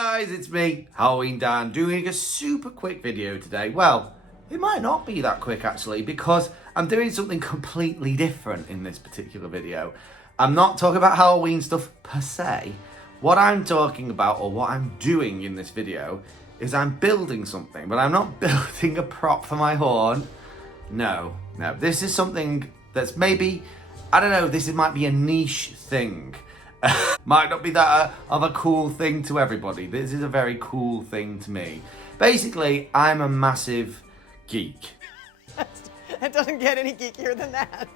Guys, it's me, Halloween Dan, doing a super quick video today. Well, it might not be that quick actually, because I'm doing something completely different in this particular video. I'm not talking about Halloween stuff per se. What I'm talking about, or what I'm doing in this video, is I'm building something, but I'm not building a prop for my horn. No, this is something that's maybe, I don't know, this might be a niche thing. Might not be that of a cool thing to everybody. This is a very cool thing to me. Basically, I'm a massive geek. It doesn't get any geekier than that.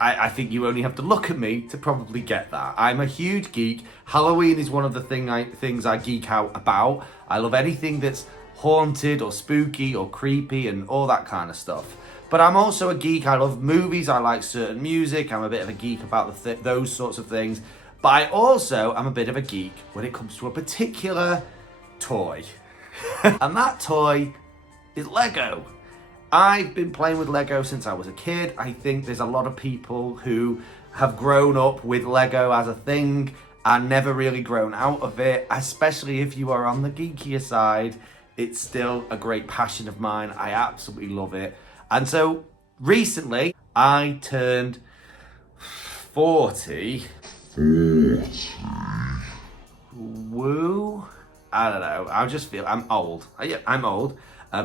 I think you only have to look at me to probably get that. I'm a huge geek. Halloween is one of the things I geek out about. I love anything that's haunted or spooky or creepy and all that kind of stuff. But I'm also a geek. I love movies. I like certain music. I'm a bit of a geek about those sorts of things. But I also am a bit of a geek when it comes to a particular toy. And that toy is Lego. I've been playing with Lego since I was a kid. I think there's a lot of people who have grown up with Lego as a thing and never really grown out of it, especially if you are on the geekier side. It's still a great passion of mine. I absolutely love it. And so recently I turned 40. Woo? I don't know. I just feel I'm old. I'm old.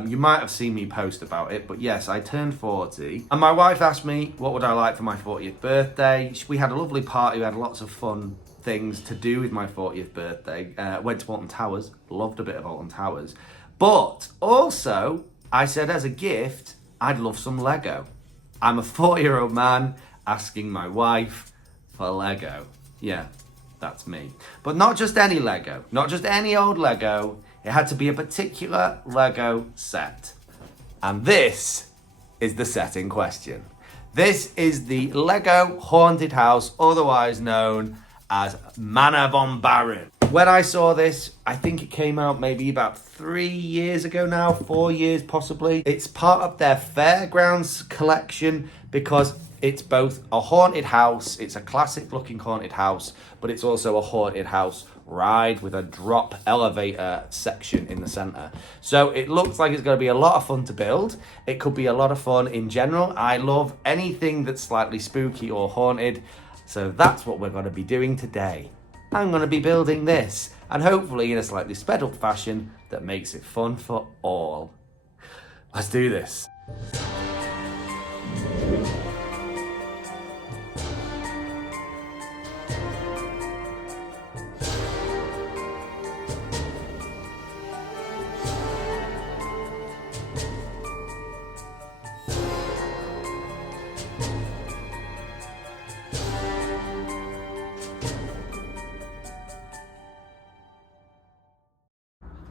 You might have seen me post about it, but yes, I turned 40. And my wife asked me what would I like for my 40th birthday. We had a lovely party. We had lots of fun things to do with my 40th birthday. Went to Alton Towers. Loved a bit of Alton Towers. But also, I said as a gift, I'd love some Lego. I'm a 40-year-old man asking my wife for Lego. Yeah, that's me. But not just any Lego, not just any old Lego. It had to be a particular Lego set. And this is the set in question. This is the Lego Haunted House, otherwise known as Manor von Baron. When I saw this, I think it came out maybe about 3 years ago now, 4 years possibly. It's part of their Fairgrounds collection because it's both a haunted house, it's a classic looking haunted house, but it's also a haunted house ride with a drop elevator section in the center. So it looks like it's going to be a lot of fun to build. It could be a lot of fun in general. I love anything that's slightly spooky or haunted. So that's what we're going to be doing today. I'm going to be building this, and hopefully in a slightly sped up fashion that makes it fun for all. Let's do this.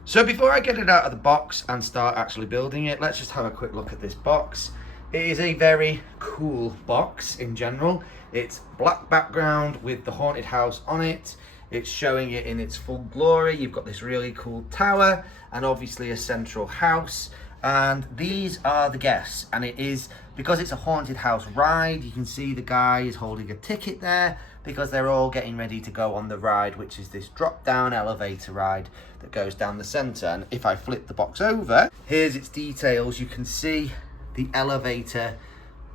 So before I get it out of the box and start actually building it, let's just have a quick look at this box. It is a very cool box in general. It's black background with the haunted house on it. It's showing it in its full glory. You've got this really cool tower and obviously a central house. And these are the guests. And it is, because it's a haunted house ride, you can see the guy is holding a ticket there because they're all getting ready to go on the ride, which is this drop down elevator ride that goes down the center. And if I flip the box over, here's its details. You can see the elevator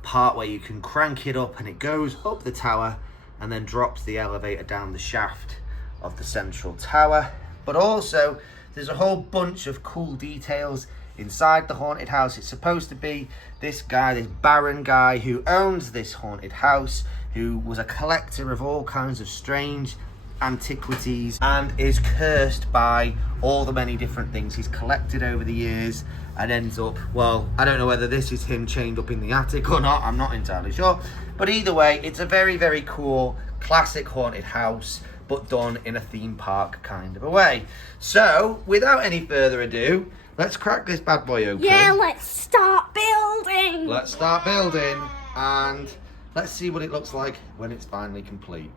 part where you can crank it up and it goes up the tower and then drops the elevator down the shaft of the central tower. But also there's a whole bunch of cool details inside the haunted house. It's supposed to be this guy, this Baron guy who owns this haunted house, who was a collector of all kinds of strange antiquities and is cursed by all the many different things he's collected over the years and ends up, well, I don't know whether this is him chained up in the attic or not, I'm not entirely sure. But either way, it's a very, very cool classic haunted house, but done in a theme park kind of a way. So, without any further ado, let's crack this bad boy open. Yeah, let's start building. Let's start building and let's see what it looks like when it's finally complete.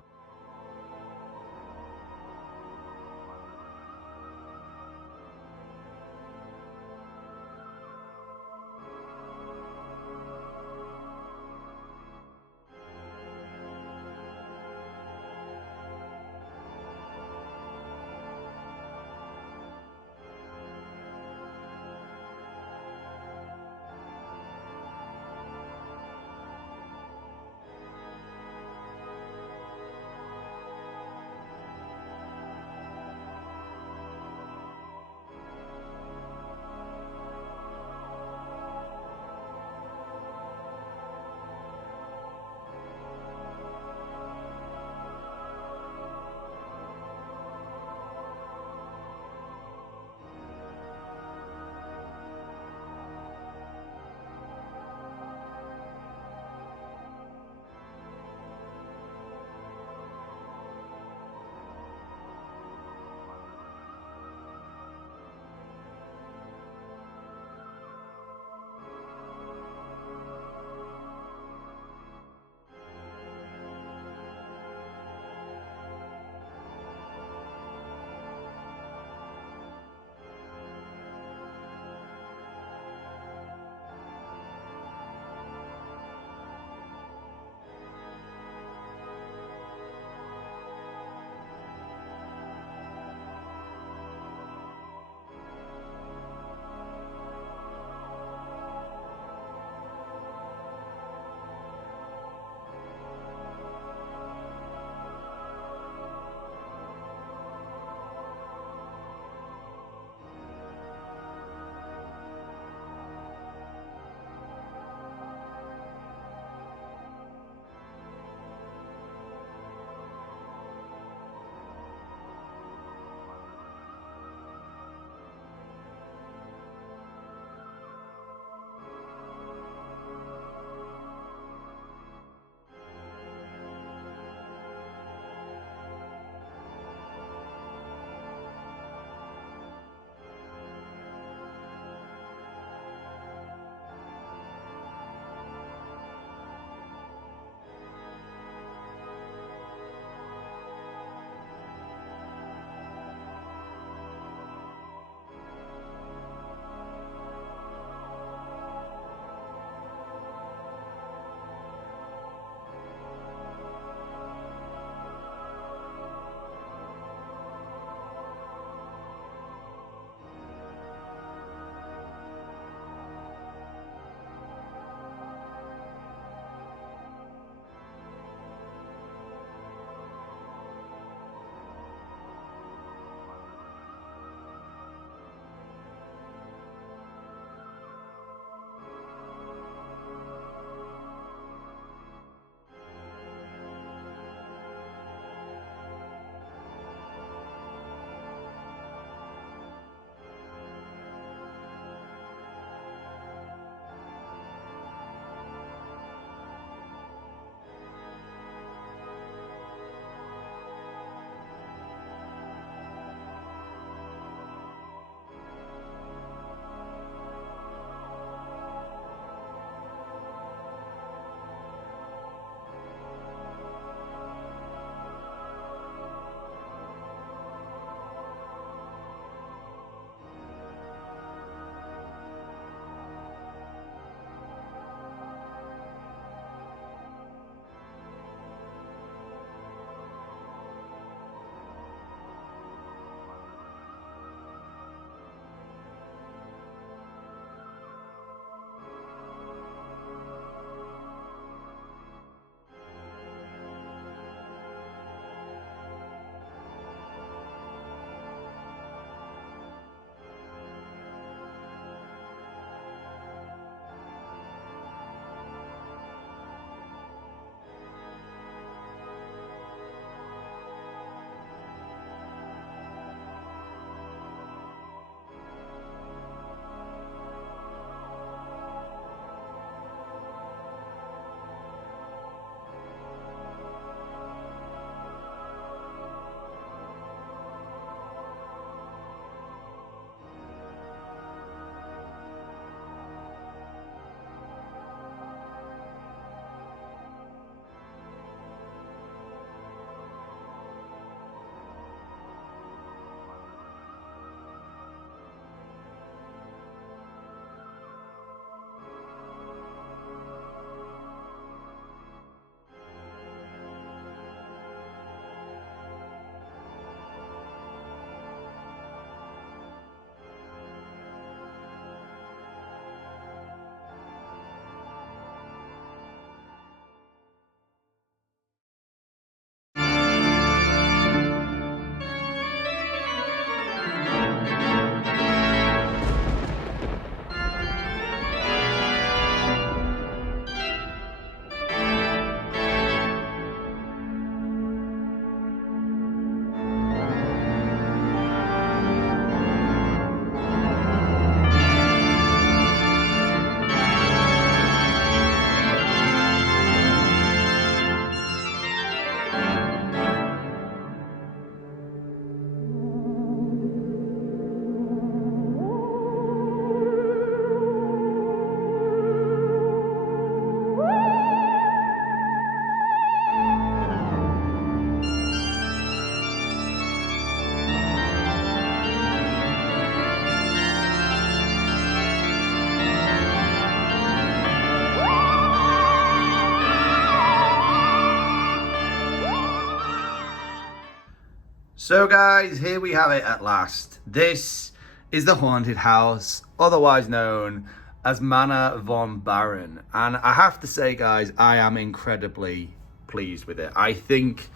So guys, here we have it at last. This is the haunted house, otherwise known as Manor von Baron. And I have to say guys, I am incredibly pleased with it. I think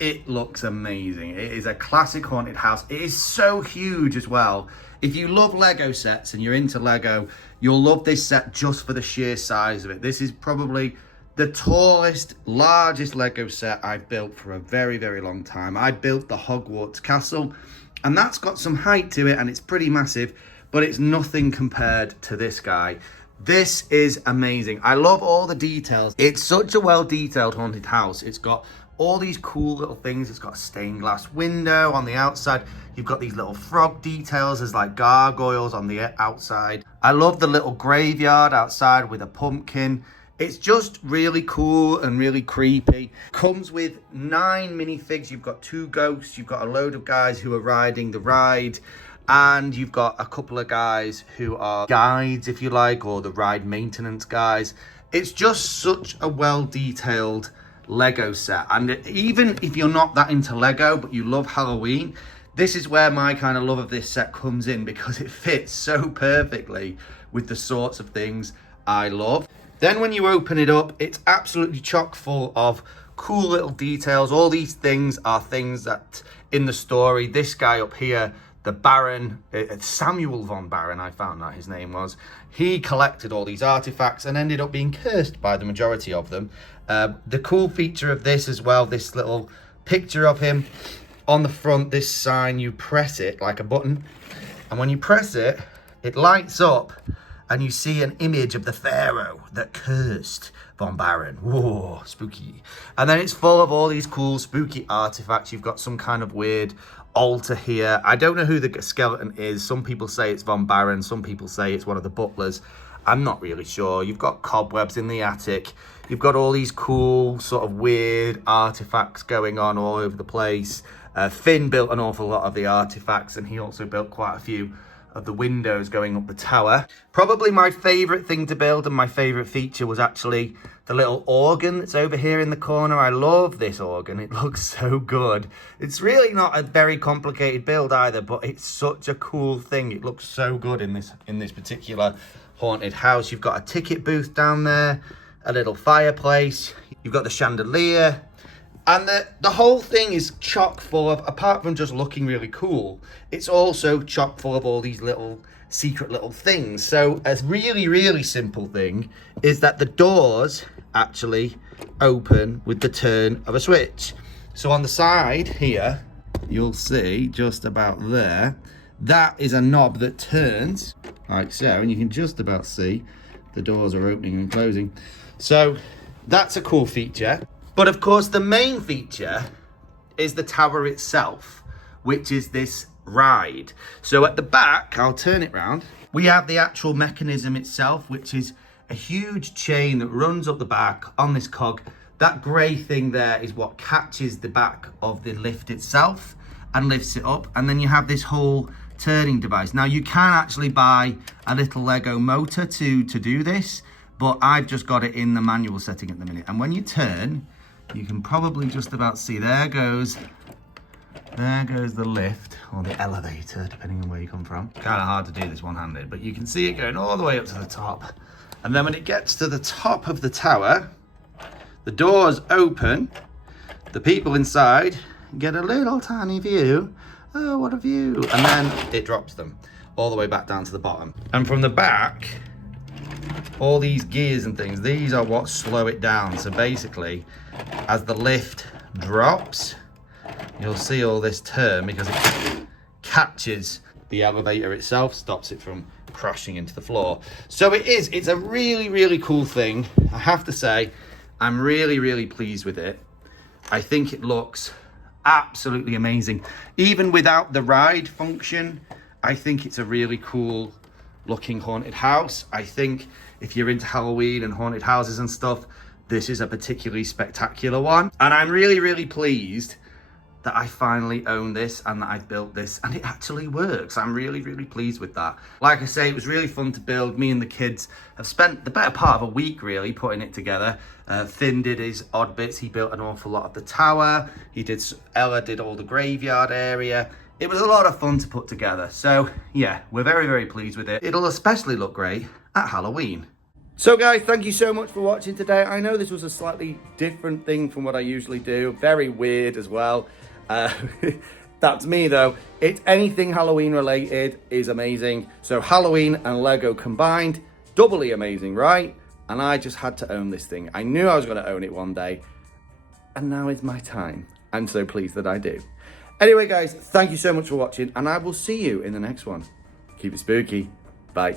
it looks amazing. It is a classic haunted house. It is so huge as well. If you love Lego sets and you're into Lego, you'll love this set just for the sheer size of it. This is probably the tallest, largest Lego set I've built for a very, very long time. I built the Hogwarts castle, and that's got some height to it, and it's pretty massive, but it's nothing compared to this guy. This is amazing. I love all the details. It's such a well-detailed haunted house. It's got all these cool little things. It's got a stained glass window on the outside. You've got these little frog details as like gargoyles on the outside. I love the little graveyard outside with a pumpkin. It's just really cool and really creepy. Comes with 9 minifigs. You've got 2 ghosts. You've got a load of guys who are riding the ride. And you've got a couple of guys who are guides, if you like, or the ride maintenance guys. It's just such a well-detailed Lego set. And even if you're not that into Lego, but you love Halloween, this is where my kind of love of this set comes in, because it fits so perfectly with the sorts of things I love. Then when you open it up, it's absolutely chock full of cool little details. All these things are things that in the story, this guy up here, the Baron, Samuel von Baron, I found out his name was, he collected all these artifacts and ended up being cursed by the majority of them. The cool feature of this as well, this little picture of him on the front, this sign, you press it like a button, and when you press it, it lights up, and you see an image of the pharaoh that cursed von Baron. Whoa, spooky. And then it's full of all these cool spooky artifacts. You've got some kind of weird altar here. I don't know who the skeleton is. Some people say it's von Baron. Some people say it's one of the butlers. I'm not really sure. You've got cobwebs in the attic. You've got all these cool sort of weird artifacts going on all over the place. Finn built an awful lot of the artifacts, and he also built quite a few of the windows going up the tower. Probably my favorite thing to build and my favorite feature was actually the little organ that's over here in the corner. I love this organ. It looks so good. It's really not a very complicated build either, but it's such a cool thing. It looks so good in this particular haunted house. You've got a ticket booth down there, a little fireplace. You've got the chandelier. And the whole thing is chock full of, apart from just looking really cool, it's also chock full of all these little secret little things. So a really, really simple thing is that the doors actually open with the turn of a switch. So on the side here, you'll see just about there, that is a knob that turns like so, and you can just about see the doors are opening and closing. So that's a cool feature. But of course, the main feature is the tower itself, which is this ride. So at the back, I'll turn it round, we have the actual mechanism itself, which is a huge chain that runs up the back on this cog. That grey thing there is what catches the back of the lift itself and lifts it up. And then you have this whole turning device. Now you can actually buy a little Lego motor to do this, but I've just got it in the manual setting at the minute. And when you turn, you can probably just about see, there goes the lift, or the elevator, depending on where you come from. Kind of hard to do this one-handed, but you can see it going all the way up to the top. And then when it gets to the top of the tower, the doors open, the people inside get a little tiny view. Oh, what a view. And then it drops them all the way back down to the bottom. And from the back, all these gears and things, these are what slow it down. So basically, as the lift drops, you'll see all this turn because it catches the elevator itself, stops it from crashing into the floor. So it's a really, really cool thing. I have to say, I'm really, really pleased with it. I think it looks absolutely amazing. Even without the ride function, I think it's a really cool looking haunted house. I think if you're into Halloween and haunted houses and stuff, this is a particularly spectacular one. And I'm really, really pleased that I finally own this and that I built this and it actually works. I'm really, really pleased with that. Like I say, it was really fun to build. Me and the kids have spent the better part of a week really putting it together. Finn did his odd bits. He built an awful lot of the tower. Ella did all the graveyard area. It was a lot of fun to put together. So yeah, we're very, very pleased with it. It'll especially look great at Halloween. So guys, thank you so much for watching today. I know this was a slightly different thing from what I usually do. Very weird as well. That's me though. It's anything Halloween related is amazing. So Halloween and Lego combined, doubly amazing, right? And I just had to own this thing. I knew I was going to own it one day. And now is my time. I'm so pleased that I do. Anyway guys, thank you so much for watching and I will see you in the next one. Keep it spooky. Bye.